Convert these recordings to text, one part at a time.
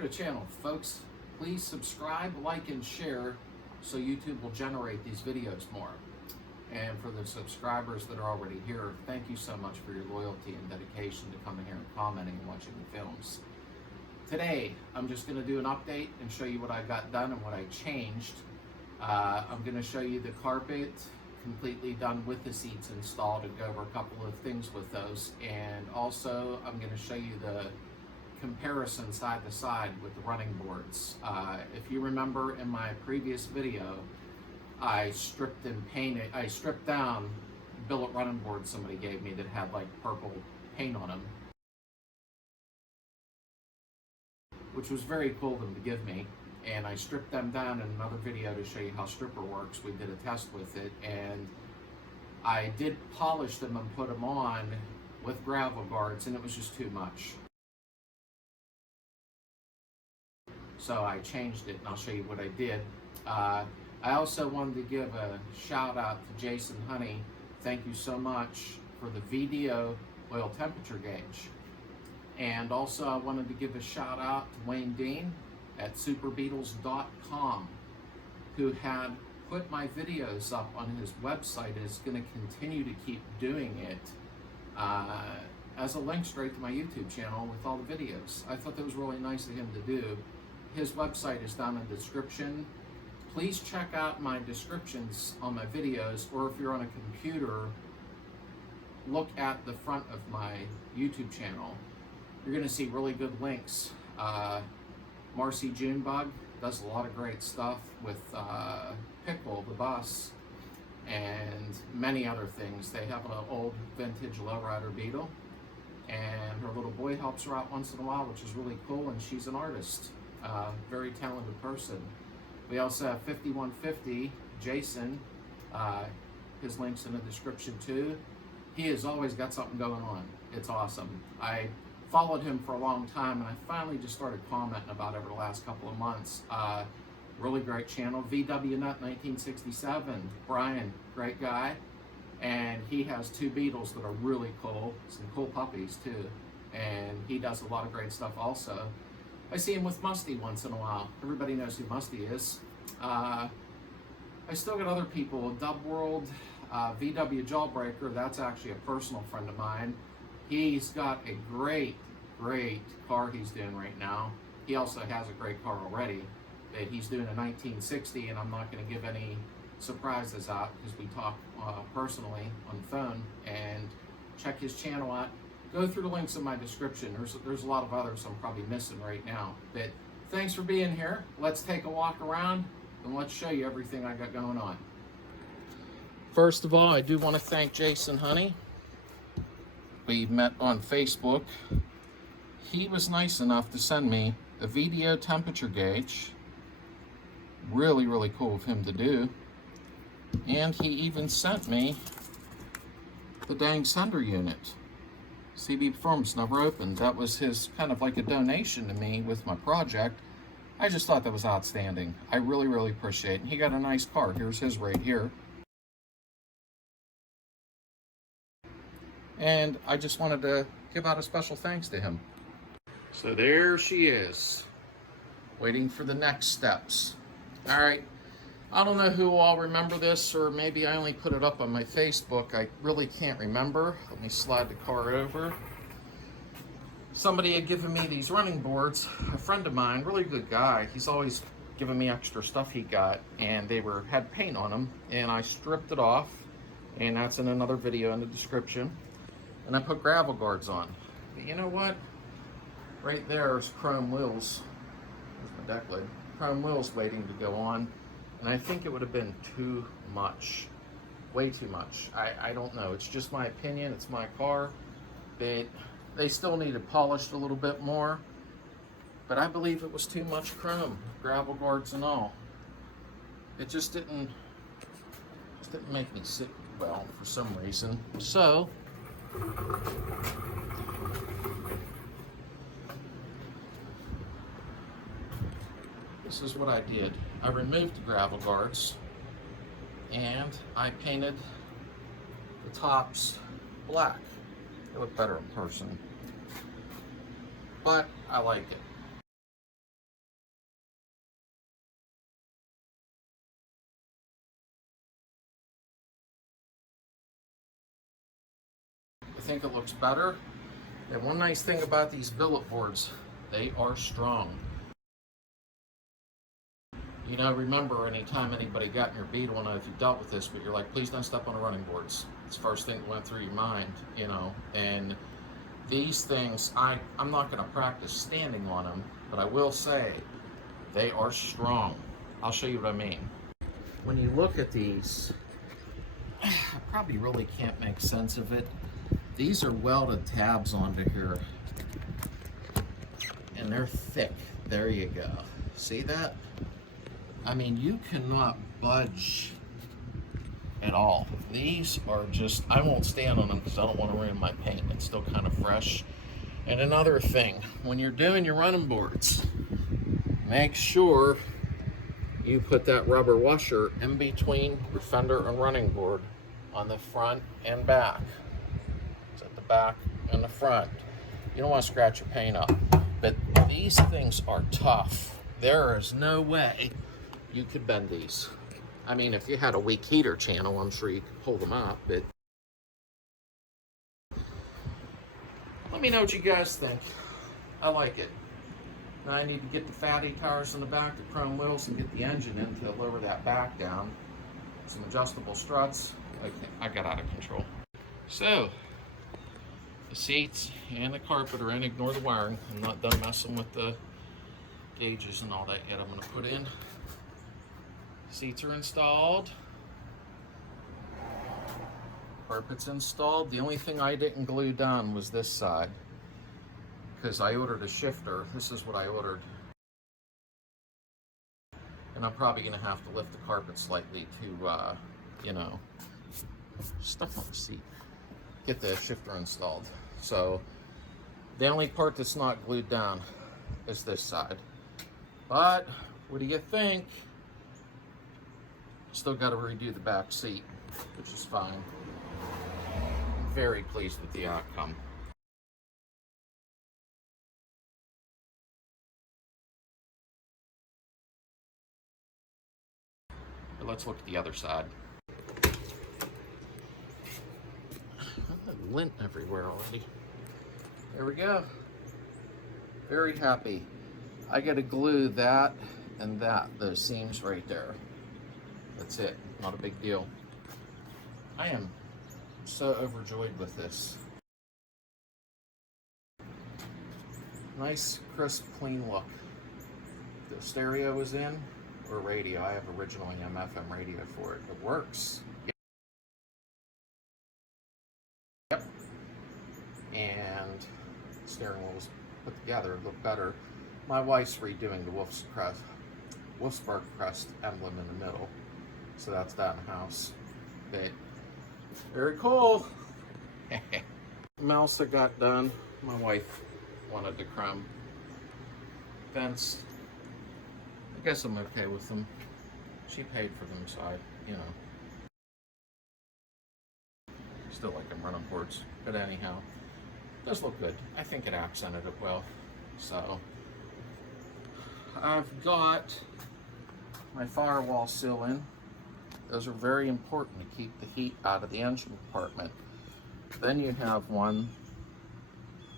to the channel, folks. Please subscribe, like, and share so YouTube will generate these videos more. And for the subscribers that are already here, thank you so much for your loyalty and dedication to coming here and commenting and watching the films. Today, I'm just going to do an update and show you what I got done and what I changed. I'm going to show you the carpet completely done with the seats installed and go over a couple of things with those. And also, I'm going to show you the comparison side to side with the running boards. If you remember in my previous video, I stripped down billet running boards somebody gave me that had like purple paint on them, which was very cool of them to give me. And I stripped them down in another video to show you how stripper works. We did a test with it, and I did polish them and put them on with gravel guards, and it was just too much. So I changed it, and I'll show you what I did. I also wanted to give a shout out to Jason Honey. Thank you so much for the VDO oil temperature gauge. And also I wanted to give a shout out to Wayne Dean at superbeetles.com, who had put my videos up on his website and is going to continue to keep doing it as a link straight to my YouTube channel with all the videos. I thought that was really nice of him to do. His website is down in the description. Please check out my descriptions on my videos, or if you're on a computer, look at the front of my YouTube channel. You're going to see really good links. Marcy Junebug does a lot of great stuff with Pickle, the bus, and many other things. They have an old vintage lowrider Beetle, and her little boy helps her out once in a while, which is really cool, and she's an artist. Very talented person. We also have 5150 Jason. His link's in the description too. He has always got something going on. It's awesome. I followed him for a long time, and I finally just started commenting about it over the last couple of months. Really great channel. VW Nut 1967. Brian, great guy. And he has two Beetles that are really cool. Some cool puppies too. And he does a lot of great stuff also. I see him with Musty once in a while. Everybody knows who Musty is. I still got other people. Dub World, VW Jawbreaker, that's actually a personal friend of mine. He's got a great car he's doing right now. He also has a great car already that he's doing a 1960, and I'm not going to give any surprises out because we talk personally on the phone. And check his channel out. Go through the links in my description. There's a lot of others I'm probably missing right now. But thanks for being here. Let's take a walk around and let's show you everything I got going on. First of all, I do want to thank Jason Honey. We met on Facebook. He was nice enough to send me a VDO temperature gauge. Really cool of him to do. And he even sent me the dang sender unit. CB Performance never opened. That was his kind of like a donation to me with my project. I just thought that was outstanding. I really appreciate it. And he got a nice car. Here's his right here. And I just wanted to give out a special thanks to him. So there she is, waiting for the next steps. All right, I don't know who all remember this, or maybe I only put it up on my Facebook. I really can't remember. Let me slide the car over. Somebody had given me these running boards, a friend of mine, really good guy. He's always giving me extra stuff he got, and they had paint on them, and I stripped it off, and that's in another video in the description. And I put gravel guards on. But you know what? Right there's chrome wheels. There's my deck lid. Chrome wheels waiting to go on. And I think it would have been too much. Way too much. I don't know. It's just my opinion. It's my car. They still needed polished a little bit more. But I believe it was too much chrome. Gravel guards and all. It just didn't make me sit well for some reason. So this is what I did. I removed the gravel guards and I painted the tops black. They look better in person, but I like it. think it looks better. And one nice thing about these billet boards, they are strong. You know, remember, anytime anybody got in your Beetle, I don't know if you dealt with this, but you're like, please don't step on the running boards. It's the first thing that went through your mind, you know. And these things, I'm not going to practice standing on them, but I will say they are strong. I'll show you what I mean. When you look at these, I probably really can't make sense of it. These are welded tabs onto here, and they're thick. There you go. See that? I mean, you cannot budge at all. These are just, I won't stand on them because I don't want to ruin my paint. It's still kind of fresh. And another thing, when you're doing your running boards, make sure you put that rubber washer in between your fender and running board on the front and back. It's at the back and the front. You don't want to scratch your paint up. But these things are tough. There is no way you could bend these. I mean, if you had a weak heater channel, I'm sure you could pull them up, but let me know what you guys think. I like it. Now I need to get the fatty tires in the back, the chrome wheels, and get the engine in to lower that back down. Some adjustable struts. Okay, I got out of control. So, the seats and the carpet are in. Ignore the wiring. I'm not done messing with the gauges and all that yet. I'm going to put in. Seats are installed. Carpet's installed. The only thing I didn't glue down was this side, because I ordered a shifter. This is what I ordered. And I'm probably going to have to lift the carpet slightly to, you know, stuff on the seat. Get the shifter installed. So the only part that's not glued down is this side. But what do you think? Still got to redo the back seat, which is fine. I'm very pleased with the outcome. But let's look at the other side. Lint everywhere already. There we go. Very happy. I got to glue that and that, those seams right there. That's it. Not a big deal. I am so overjoyed with this. Nice, crisp, clean look. The stereo is in, or radio. I have original AM/FM radio for it. It works. Yep. And steering wheel was put together. It looked better. My wife's redoing the Wolfsburg crest emblem in the middle. So that's that in the house. But very cool. Mouse that got done. My wife wanted the crumb. Vents. I guess I'm okay with them. She paid for them, so you know. Still like them running boards. But anyhow, it does look good. I think it accented it well. So I've got my firewall seal in. Those are very important to keep the heat out of the engine compartment. Then you have one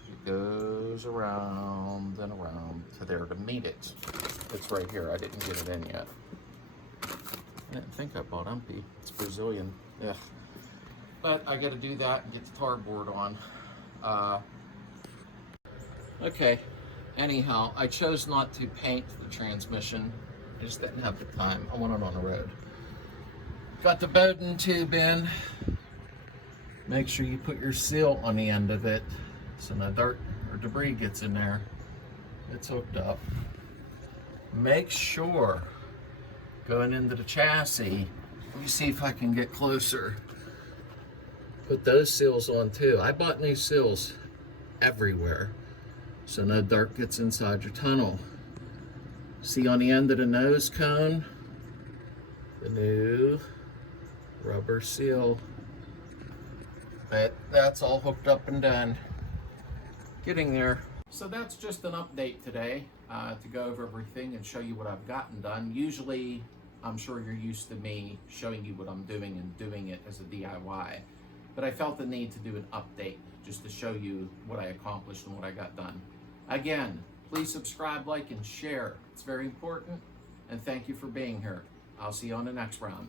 that goes around and around to there to meet it. It's right here. I didn't get it in yet. I didn't think I bought empty. It's Brazilian. Ugh. But I got to do that and get the tar board on. Okay. Anyhow, I chose not to paint the transmission. I just didn't have the time. I want it on the road. Got the Bowden tube in. Make sure you put your seal on the end of it so no dirt or debris gets in there. It's hooked up. Make sure, going into the chassis, let me see if I can get closer. Put those seals on too. I bought new seals everywhere so no dirt gets inside your tunnel. See on the end of the nose cone, the new rubber seal. But that's all hooked up and done. Getting there. So that's just an update today to go over everything and show you what I've gotten done. Usually, I'm sure you're used to me showing you what I'm doing and doing it as a DIY. but I felt the need to do an update just to show you what I accomplished and what I got done. Again, please subscribe, like, and share. It's very important, and thank you for being here. I'll see you on the next round.